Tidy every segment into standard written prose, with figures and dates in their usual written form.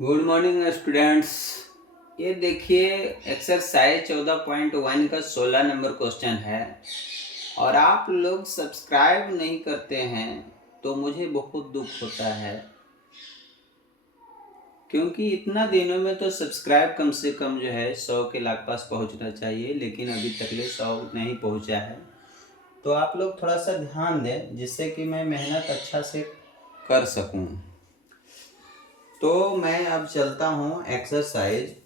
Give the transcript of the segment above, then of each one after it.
Good morning students. ये देखिए exercise 14.1 का 16 नंबर क्वेश्चन है और आप लोग सब्सक्राइब नहीं करते हैं तो मुझे बहुत दुख होता है, क्योंकि इतना दिनों में तो सब्सक्राइब कम से कम जो है 100 के लाख पास पहुंचना चाहिए, लेकिन अभी तक ले 100 नहीं पहुंचा है। तो आप लोग थोड़ा सा ध्यान दें जिससे कि मैं मेहनत अच्छा से कर सकूं। तो मैं अब चलता हूं एक्सरसाइज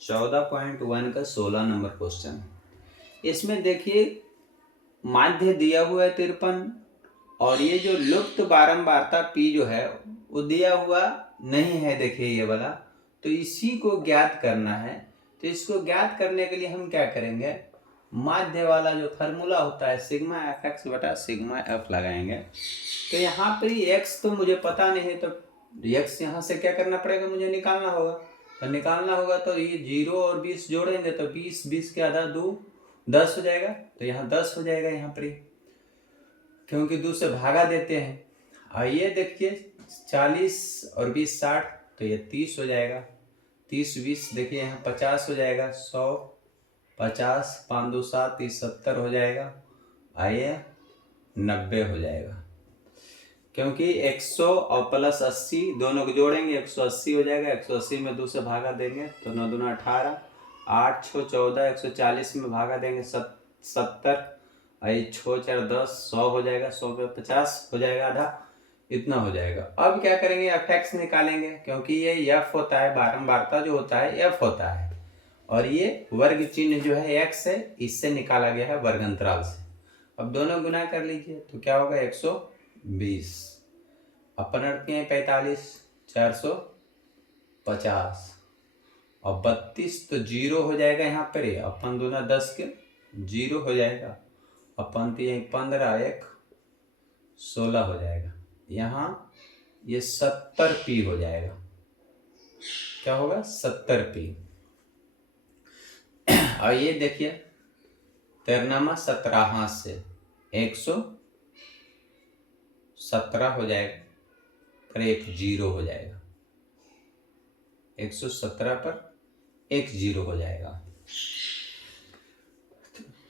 14.1 का 16 नंबर क्वेश्चन। इसमें देखिए माध्य दिया हुआ है 53 और ये जो लुप्त बारंबारता पी जो है वो दिया हुआ नहीं है। देखिए ये वाला, तो इसी को ज्ञात करना है। तो इसको ज्ञात करने के लिए हम क्या करेंगे, माध्य वाला जो फार्मूला होता है सिग्मा एफ एक्स बटा सिग्मा एफ लगाएंगे। तो यहाँ पर एक्स तो मुझे पता नहीं है, तो एक्स यहाँ से क्या करना पड़ेगा, मुझे निकालना होगा। तो निकालना होगा तो ये 0 और 20 जोड़ेंगे तो 20 के आधा 2 10 हो जाएगा। तो यहाँ 10 हो जाएगा यहाँ पर, क्योंकि 2 से भागा देते हैं। आइए देखिए 40 और 20 60, तो ये 30 हो जाएगा। 30 20 देखिए यहाँ 50 हो जाएगा। 100 50 5 2 7 30 70 हो जाएगा। आइए 90 हो जाएगा, क्योंकि 100 और प्लस 80 दोनों को जोड़ेंगे 180 हो जाएगा। 180 में 2 से भागा देंगे तो 9 दूना 18, 8 6 14, 140 में भागा देंगे 70, आई 6 4 10, 100 हो जाएगा। 100 पे 50 हो जाएगा, आधा इतना हो जाएगा। अब क्या करेंगे, एफ एक्स निकालेंगे, क्योंकि ये एफ होता है, बारंबारता जो होता है एफ होता है, और ये वर्ग चिन्ह जो है एक्स है, इससे निकाला गया है वर्ग अंतराल से। अब दोनों गुना कर लीजिए तो क्या होगा 120, अपन रखते हैं 45, 450 और 32 तो 0 हो जाएगा यहाँ पर। अपन दोनों 10 के 0 हो जाएगा। अपन तो यही 15 1 16 हो जाएगा। यहाँ ये 70 पी हो जाएगा। क्या होगा 70 पी। और ये देखिए तिरनामा 17 से 117 हो जाएगा, पर एक 0 हो जाएगा। 117 पर एक 0 हो जाएगा।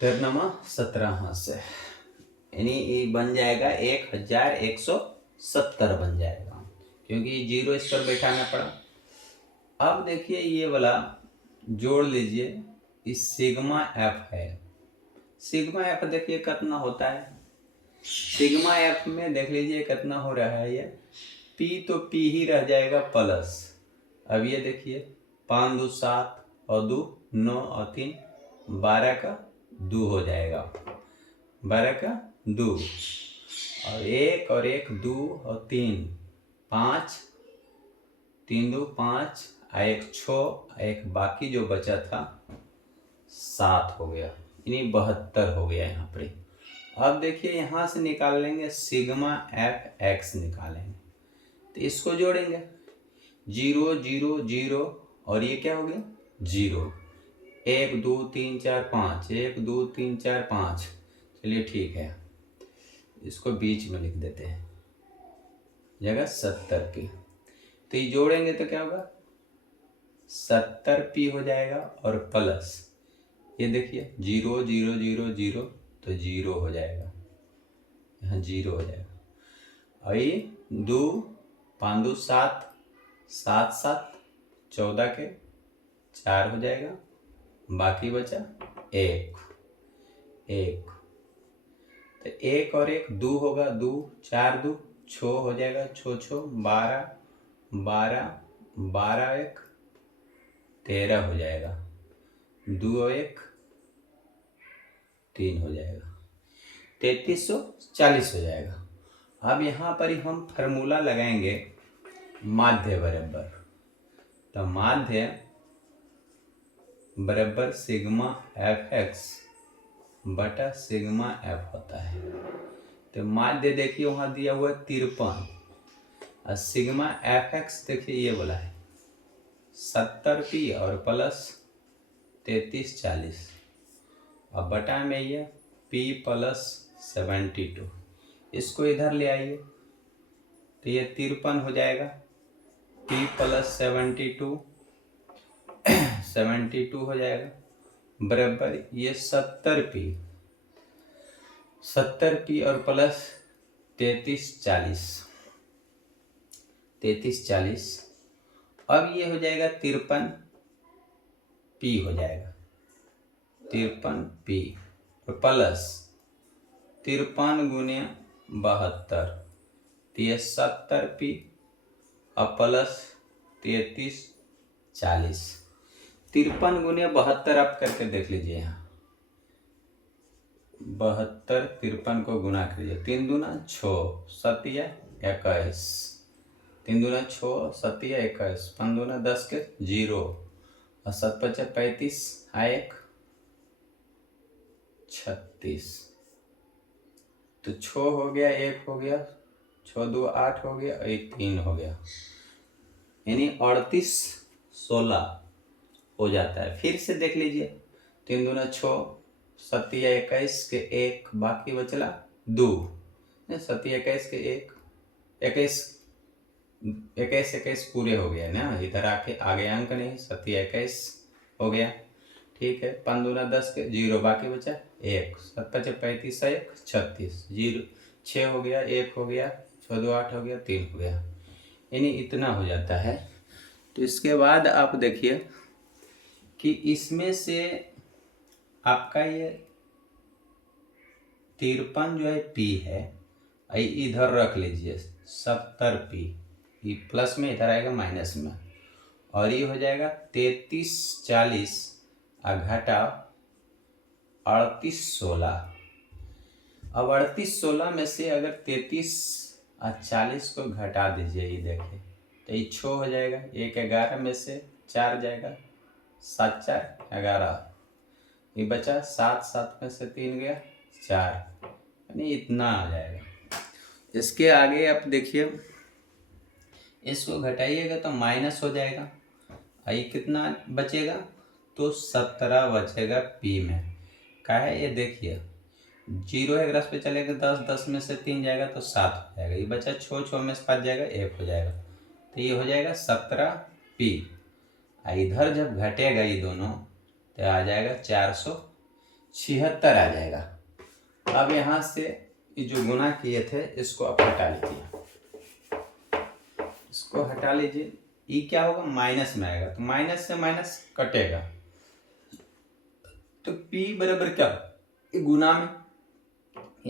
तिरनामा 17 से यानी ये बन जाएगा 1170 बन जाएगा, क्योंकि 0 इस पर बैठाना पड़ा। अब देखिए ये वाला जोड़ लीजिए, इस सिग्मा एफ है। सिग्मा एफ देखिए कितना होता है। सिग्मा एफ में देख लीजिए कितना हो रहा है, ये पी तो पी ही रह जाएगा प्लस। अब ये देखिए 5 2 7 और 2 9 और 3 12 का 2 हो जाएगा। 12 का 2 और 1 और 1 2 और 3 5, 3 2 5 और 1 6, एक बाकी जो बचा था 7 हो गया, यानी 72 हो गया यहाँ पर। अब देखिए यहाँ से निकाल लेंगे सिग्मा एफ एक्स निकालेंगे, तो इसको जोड़ेंगे 0 0 0 और ये क्या हो गया 0, 1 2 3 4 5, 1 2 3 4 5। चलिए ठीक है, इसको बीच में लिख देते हैं जगह 70 की। तो ये जोड़ेंगे तो क्या होगा 70 पी हो जाएगा और प्लस ये देखिए 0 0 0 0, तो 0 हो जाएगा, यहाँ 0 हो जाएगा। और ये 2 5 2 7 7 7 14 के 4 हो जाएगा, बाकी बचा 1 1, तो 1 और 1 2 होगा, 2 4 2 6 हो जाएगा, 6 6 12 12 12 1 13 हो जाएगा, 2 और 1 3 हो जाएगा, 3340 हो जाएगा। अब यहाँ पर ही हम फार्मूला लगाएंगे माध्य बराबर, तो माध्य बराबर सिग्मा एफ एक्स बटा सिग्मा एफ होता है। तो माध्य देखिए वहाँ दिया हुआ 53 और सिग्मा एफ एक्स देखिए ये बोला है 70 पी और प्लस 3340, अब बटा में ये पी प्लस 72, इसको इधर ले आइए तो ये 53 हो जाएगा पी प्लस 72 72 हो जाएगा बराबर ये 70 पी और प्लस 33 40 अब ये हो जाएगा 53 पी हो जाएगा 53 पी और प्लस 53 गुने 72 तो ये 70 पी और प्लस 33 40 53 गुने 72 आप करके देख लीजिए यहाँ 72 53 को गुना कीजिए 3 दूना 6 सतिया 21 3 दूना 6 सतिया 21 5 दूना 10 के 0 और 7 पचे 35 1 36 तो 6 हो गया 1 हो गया 6 2 8 हो गया 1 3 हो गया यानी 38 16 हो जाता है। फिर से देख लीजिए 3 दूना 6 सतिया 21 के 1 बाकी बचला 2 सतिया 21 के 1 21 21 पूरे हो गया ना इधर आके आगे अंक नहीं सतिया 21 हो गया ठीक है 5 दूना 10 के 0 बाकी बचा 1 7 पचे 35 1 36 0 6 हो गया 1 हो गया 6 2 8 हो गया 3 हो गया यानी इतना हो जाता है। तो इसके बाद आप देखिए कि इसमें से आपका ये 53 जो है पी है इधर रख लीजिए 70 पी ये प्लस में इधर आएगा माइनस में और ये हो जाएगा 33 40 घटा 38 16 अब 38 16 में से अगर 33 और 40 को घटा दीजिए ये देखिए तो ये 6 हो जाएगा 1 11 में से 4 जाएगा 7 4 11 ये बचा 7 7 में से 3 गया 4 यानी इतना आ जाएगा। इसके आगे आप देखिए इसको घटाइएगा तो माइनस हो जाएगा ये कितना बचेगा तो 17 बचेगा पी में क्या है ये देखिए 0 है ग्रास पे चलेगा 10 10 में से 3 जाएगा तो 7 हो जाएगा ये बचा 6 6 में से 5 जाएगा 1 हो जाएगा तो ये हो जाएगा 17 पी इधर जब घटेगा ये दोनों तो आ जाएगा 476 आ जाएगा। अब यहाँ से ये जो गुना किए थे इसको आप हटा लीजिए इसको हटा लीजिए ये क्या होगा माइनस में आएगा तो माइनस से माइनस कटेगा तो P बराबर क्या ये गुना में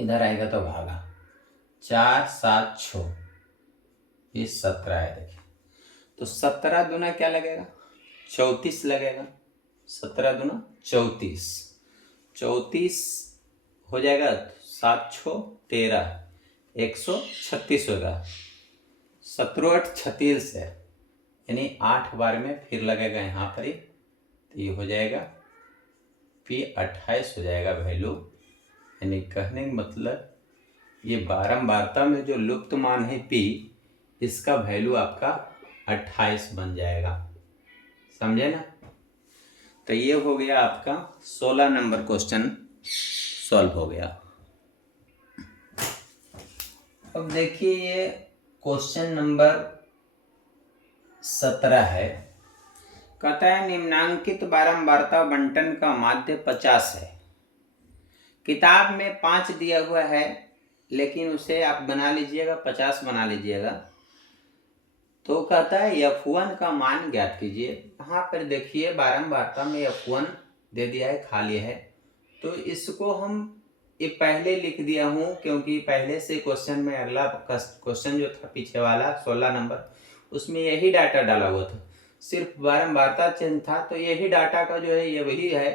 इधर आएगा तो भागा 4 7 6 ये 17 है देखिए तो 17 दूना क्या लगेगा 34 लगेगा 17 दूना 34 34 हो जाएगा 7 6 13 136 होगा 17 8 36 है यानी 8 बार में फिर लगेगा यहाँ पर ही तो ये हो जाएगा P 28 हो जाएगा वैल्यू यानी कहने का मतलब ये बारंबारता में जो लुप्त मान है P इसका वैल्यू आपका 28 बन जाएगा समझे ना। तो ये हो गया आपका 16 नंबर क्वेश्चन सॉल्व हो गया। अब देखिए ये क्वेश्चन नंबर 17 है कहता है निम्नांकित बारंबारता बंटन का माध्य 50 है किताब में 5 दिया हुआ है लेकिन उसे आप बना लीजिएगा 50 बना लीजिएगा तो कहता है F1 का मान ज्ञात कीजिए। यहाँ पर देखिए बारंबारता में F1 दे दिया है खाली है तो इसको हम ये पहले लिख दिया हूँ क्योंकि पहले से क्वेश्चन में अगला क्वेश्चन जो था पीछे वाला 16 नंबर उसमें यही डाटा डाला हुआ था सिर्फ बारंबारता चेंज था तो यही डाटा का जो है ये वही है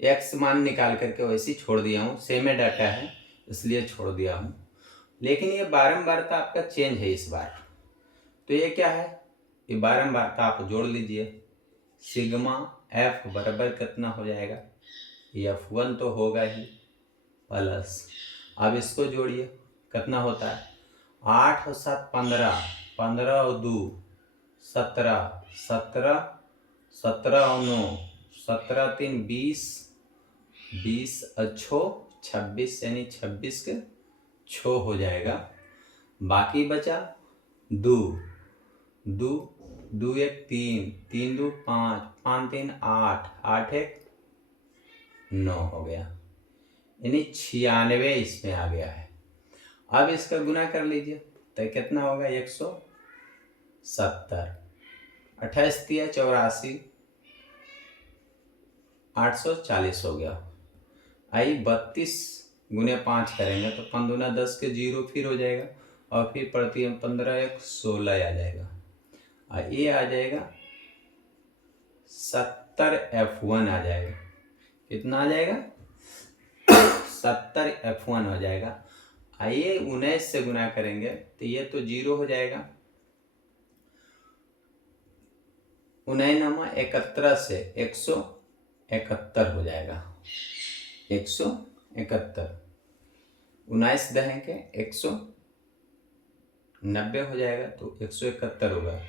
एक्स मान निकाल करके वैसे ही छोड़ दिया हूँ सेम डाटा है इसलिए छोड़ दिया हूँ लेकिन ये बारंबारता आपका चेंज है इस बार तो ये क्या है ये बारंबारता आप जोड़ लीजिए सिग्मा एफ बराबर कितना हो जाएगा F1 तो होगा ही प्लस अब इसको जोड़िए कितना होता है 8 और 7 15 15 और 2 17 17 17 और 9 17 3 20 20 और 6 26 यानी 26 के 6 हो जाएगा बाकी बचा 2 2 2 1 3, 3 2 5, 5 3 8, 8 1 9 हो गया, यानी 96 इसमें आ गया है। अब इसका गुना कर लीजिए तो कितना होगा 170, 28 दिया 84, 840 हो गया। आई 32 गुने 5 करेंगे तो 5 दूना 10 के 0 फिर हो जाएगा और फिर प्रति 15 1 16 आ जाएगा और ये आ जाएगा 70F1 आ जाएगा। कितना आ जाएगा 70F1 हो जाएगा। आइए 19 से गुना करेंगे तो ये तो 0 हो जाएगा। 19 71 से 171 हो जाएगा, 171। 19 दहें के 190 हो जाएगा तो 171 होगा।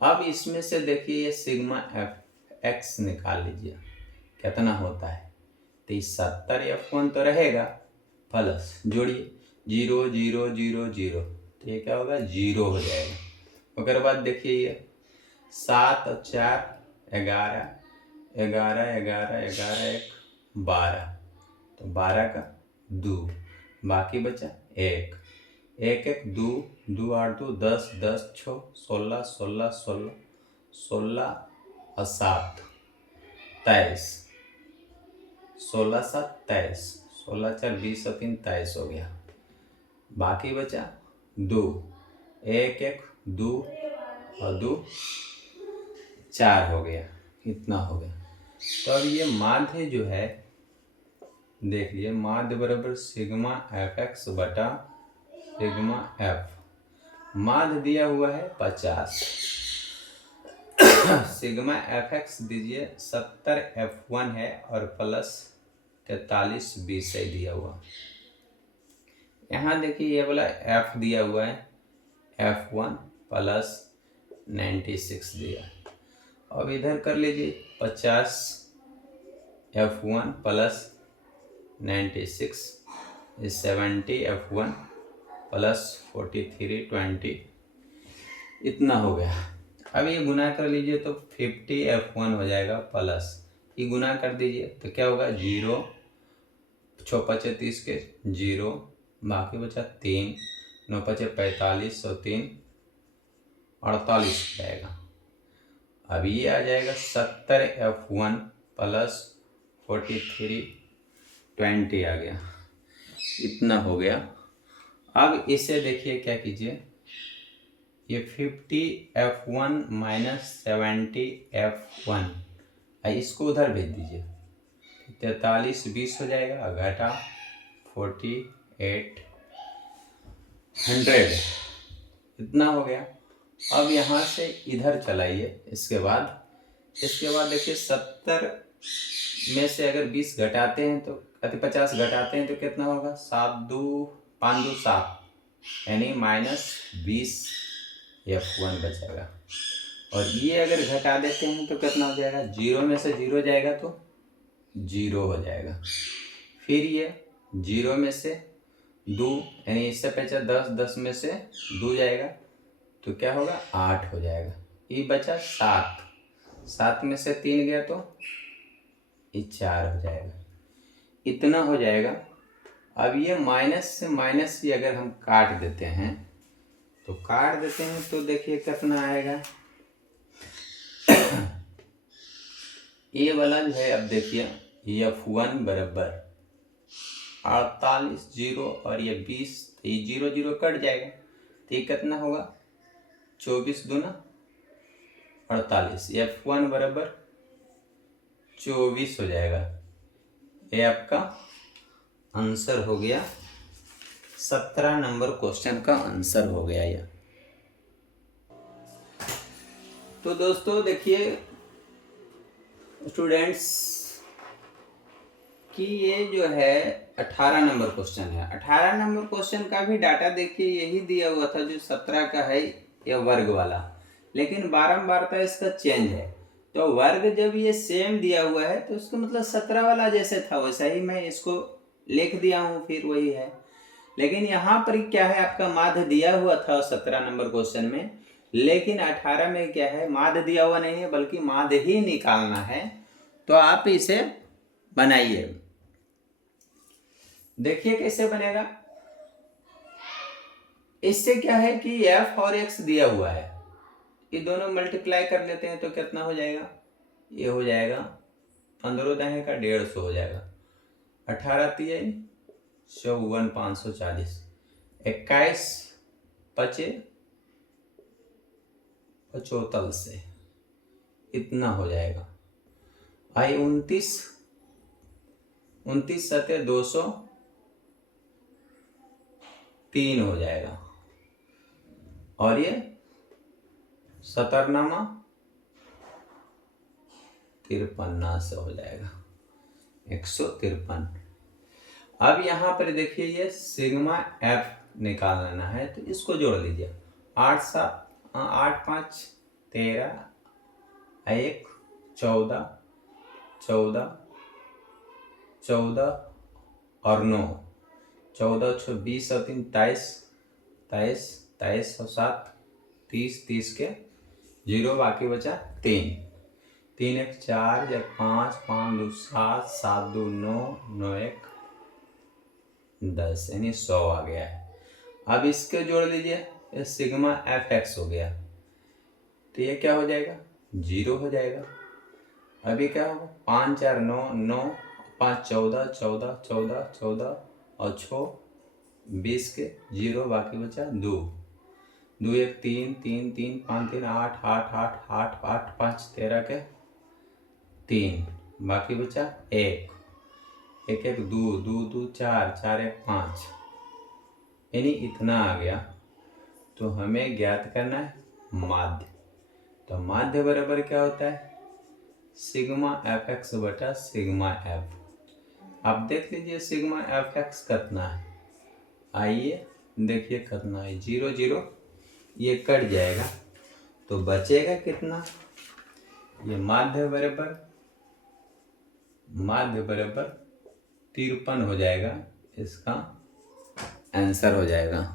अब इसमें से देखिए ये सिग्मा एफ एक्स निकाल लीजिए कितना होता है। तो 70F1 तो रहेगा प्लस जोड़िए 0 0 0 0 तो ये क्या होगा 0 हो जाएगा। उसके बाद देखिए ये 7 और 4 11 11 11 11 1 12 तो 12 का 2 बाकी बचा 1 1 1 2 2 8 2 10 10 6 16 16 16 16 और 7 23 16 7 23 16 4 20 और 3 23 हो गया। बाकी बचा 2 1 1 2 और 2 4 हो गया, इतना हो गया। तो अब ये माध्य जो है देखिए माध्य बराबर सिग्मा एफ एक्स बटा सिग्मा एफ। माध्य दिया हुआ है 50, सिग्मा एफ एक्स दीजिए 70F1 है और प्लस 43 20 से दिया हुआ। यहाँ देखिए ये वाला एफ दिया हुआ है F1 प्लस 96 दिया। अब इधर कर लीजिए 50F1 प्लस 96 70F1 प्लस 43 20 इतना हो गया। अब ये गुना कर लीजिए तो 50F1 हो जाएगा प्लस ये गुना कर दीजिए तो क्या होगा 0 6 5 30 के 0 बाकी बचा 3 9 5 45 और 3 48 हो जाएगा। अब ये आ जाएगा 70F1 प्लस 43 20 आ गया, इतना हो गया। अब इसे देखिए क्या कीजिए ये 50F1 माइनस 70F1 इसको उधर भेज दीजिए 43 20 हो जाएगा घटा 48 100 इतना हो गया। अब यहाँ से इधर चलाइए इसके बाद देखिए 70 में से अगर 20 घटाते हैं तो 50 घटाते हैं तो कितना होगा 7 2 5 2 7 यानी -20F1 बचेगा। और ये अगर घटा देते हैं तो कितना हो जाएगा 0 में से 0 जाएगा तो 0 हो जाएगा। फिर ये 0 में से 2 यानी इससे पहले 10 10 में से 2 जाएगा तो क्या होगा 8 हो जाएगा। ये बचा 7 7 में से 3 गया तो ये 4 हो जाएगा, इतना हो जाएगा। अब ये माइनस से माइनस ही अगर हम काट देते हैं तो देखिए कितना आएगा। ये वाला जो है अब देखिए F1 बराबर 48 0 और ये 20 तो ये 0 0 कट जाएगा तो ये कितना होगा 24 दूना 48 F1 बराबर 24 हो जाएगा। ये आपका आंसर हो गया, 17 नंबर क्वेश्चन का आंसर हो गया यह। तो दोस्तों देखिए स्टूडेंट्स कि ये जो है 18 नंबर क्वेश्चन है। 18 नंबर क्वेश्चन का भी डाटा देखिए यही दिया हुआ था जो 17 का है ये वर्ग वाला, लेकिन बारंबारता इसका चेंज है। तो वर्ग जब ये सेम दिया हुआ है तो उसका मतलब 17 वाला जैसे था वैसा ही मैं इसको लिख दिया हूँ, फिर वही है। लेकिन यहाँ पर क्या है आपका माध्य दिया हुआ था 17 नंबर क्वेश्चन में लेकिन 18 में क्या है, माध्य दिया हुआ नहीं है बल्कि माध्य ही निकालना है। तो आप इसे बनाइए, देखिए कैसे बनेगा। इससे क्या है कि f और x दिया हुआ है, ये दोनों मल्टीप्लाई कर लेते हैं तो कितना हो जाएगा, ये हो जाएगा 15 दहे का 150 हो जाएगा। 18 3 54 540, 21 पचे 75 से इतना हो जाएगा। आई 29 सतह 203 हो जाएगा। और ये 17 53 से हो जाएगा 153। अब यहाँ पर देखिए ये सिग्मा एफ निकालना है तो इसको जोड़ लीजिए। 8 5 13, 1 14 14 14 और 9, 14 6 20 और 3 23 23 23 और 7 30 30 के 0 बाकी बचा 3 3 1 4 1 5 5 2 7 7 2 9 9 1 10 यानी 100 आ गया है। अब इसके जोड़ लीजिए, ये सिग्मा एफ एक्स हो गया तो ये क्या हो जाएगा 0 हो जाएगा। अभी क्या होगा 5 4 9 9 5 14 14 14 14 और 6 20 के 0 बाकी बचा 2 2 1 3 3 3 5 3 8 8 8 8 8 5 13 के 3 बाकी बचा 1 1 1 2 2 2 4 4 1 5 यानी इतना आ गया। तो हमें ज्ञात करना है माध्य। तो माध्य बराबर क्या होता है सिग्मा एफ एक्स बटा सिग्मा एफ। आप देख लीजिए सिग्मा एफ एक्स कितना है, आइए देखिए कितना है 0 0 ये कट जाएगा तो बचेगा कितना, ये माध्य बराबर 53 हो जाएगा, इसका आंसर हो जाएगा।